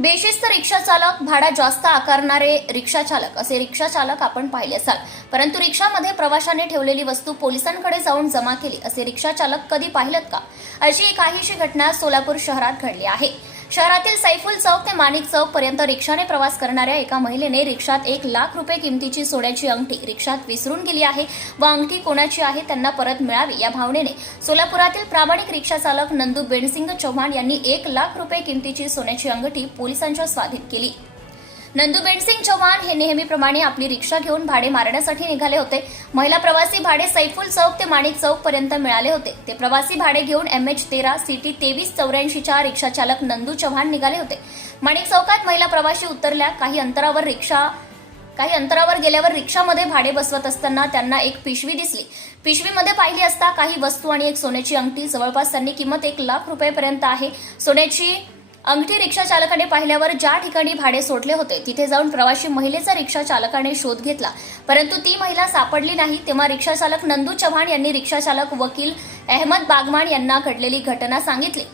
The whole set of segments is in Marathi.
बेशिस्त रिक्षा चालक भाडा जास्त आकारणारे रिक्षा चालक असे रिक्षा चालक आपण पाहिले असाल परंतु रिक्षामध्ये प्रवाशाने ठेवलेली वस्तू पोलिसांकडे जाऊन जमा केली असे रिक्षा चालक कधी पाहिलं का अशी काहीशी घटना सोलापूर शहरात घडली आहे शहरातील सैफुल चौक ते माणिक चौक पर्यंत रिक्षाने प्रवास करणाऱ्या एका महिलेने रिक्षात एक लाख रुपये किमतीची सोन्याची अंगठी रिक्षात विसरून गेली आहे व अंगठी कोणाची आहे त्यांना परत मिळावी या भावनेने सोलापुरातील प्रामाणिक रिक्षाचालक नंदू बेणसिंग चव्हाण यांनी एक लाख रुपये किमतीची सोन्याची अंगठी पोलिसांच्या स्वाधीन केली नंदू सिंग चव्हाण हे नेहमीप्रमाणे आपली रिक्षा घेऊन भाडे मारण्यासाठी निघाले होते महिला प्रवासी भाडे सैफुल चौक ते माणिक चौक पर्यंत मिळाले होते ते प्रवासी भाडे घेऊन एम एच तेरा सिटी तेवीस चौऱ्याऐंशीच्या रिक्षाचालक नंदू चव्हाण निघाले होते माणिक चौकात महिला प्रवासी उतरल्या काही अंतरावर रिक्षा काही अंतरावर गेल्यावर रिक्षामध्ये भाडे बसवत असताना त्यांना एक पिशवी दिसली पिशवीमध्ये पाहिली असता काही वस्तू आणि एक सोन्याची अंगठी जवळपास त्यांनी किंमत एक लाख रुपयेपर्यंत आहे सोन्याची अंगठी रिक्षा चालकाने पाहिल्यावर ज्या ठिकाणी भाडे सोडले होते तिथे जाऊन प्रवाशी महिलेचा रिक्षा चालकाने शोध घेतला परंतु ती महिला सापडली नाही तेव्हा रिक्षाचालक नंदू चव्हाण यांनी रिक्षा चालक वकील अहमद बागमान यांना घडलेली घटना सांगितली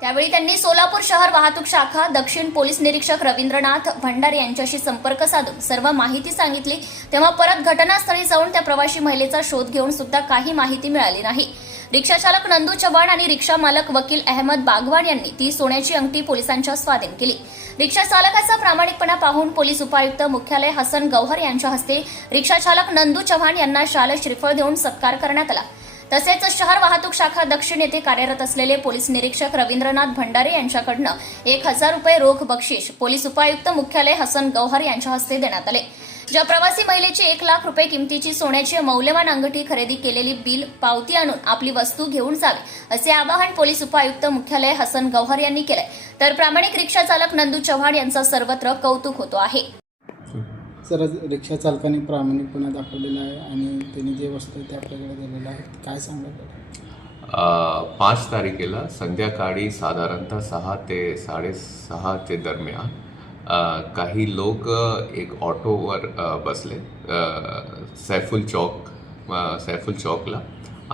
त्यावेळी त्यांनी सोलापूर शहर वाहतूक शाखा दक्षिण पोलीस निरीक्षक रवींद्रनाथ भंडार यांच्याशी संपर्क साधून सर्व माहिती सांगितली तेव्हा परत घटनास्थळी जाऊन त्या प्रवाशी महिलेचा शोध घेऊन सुद्धा काही माहिती मिळाली नाही रिक्षाचालक नंदू चव्हाण आणि रिक्षा मालक वकील अहमद बागवान यांनी ती सोन्याची अंगठी पोलिसांच्या स्वाधीन केली रिक्षाचालकाचा प्रामाणिकपणा पाहून पोलीस उपायुक्त मुख्यालय हसन गौहर यांच्या हस्ते रिक्षाचालक नंदू चव्हाण यांना शाल श्रीफळ देऊन सत्कार करण्यात आला तसेच शहर वाहतूक शाखा दक्षिण येथे कार्यरत असलेले पोलीस निरीक्षक रवींद्रनाथ भंडारे यांच्याकडनं एक हजार रुपये रोख बक्षीस पोलीस उपायुक्त मुख्यालय हसन गौहर यांच्या हस्ते देण्यात आले ज्या प्रवासी महिलेची एक लाख रुपये किमतीची सोन्याची मौल्यवान अंगठी खरेदी केलेली बिल पावती आणून आपली वस्तू घेऊन जावी असे आवाहन पोलीस उपायुक्त मुख्यालय हसन गौहर यांनी केलंय तर प्रामाणिक रिक्षा चालक नंदू चव्हाण यांचा सर्वत्र कौतुक होतो आहे सर रिक्षा चालकाने प्रामाणिकपणा दाखवलेला आहे आणि त्यांनी जे वस्तू ते आपल्याकडे दिलेलं आहे काय सांगायचं पाच तारखेला संध्याकाळी साधारणतः सहा ते साडेसहा ते दरम्यान काही लोक एक ऑटोवर बसले सैफुल चौक सैफुल चौकला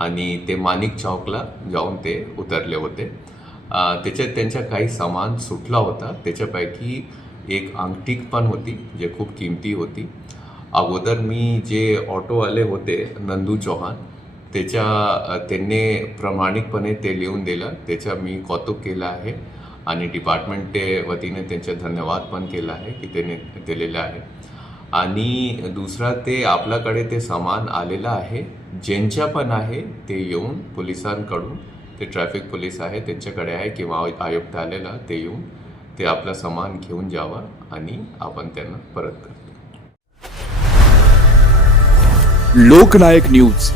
आणि ते माणिक चौकला जाऊन ते उतरले होते त्याच्यात त्यांच्या काही सामान सुटला होता त्याच्यापैकी एक अंगठीक पण होती जे खूप किमती होती अगोदर मी जे ऑटोवाले होते नंदू चौहान त्याच्या त्यांनी प्रामाणिकपणे ते लिहून दिलं त्याच्या मी कौतुक केलं आहे आणि डिपार्टमेंट वतीने त्यांचा धन्यवाद पण केला आहे की त्याने दिलेलं आहे आणि दुसरा ते आपल्याकडे ते सामान आलेलं आहे ज्यांच्या पण आहे ते येऊन पोलिसांकडून ते ट्रॅफिक पोलीस आहे त्यांच्याकडे आहे किंवा आयुक्त आलेलं ते येऊन ते आपला सामान घेऊन जावा आणि आपण त्यांना परत करतो लोकनायक न्यूज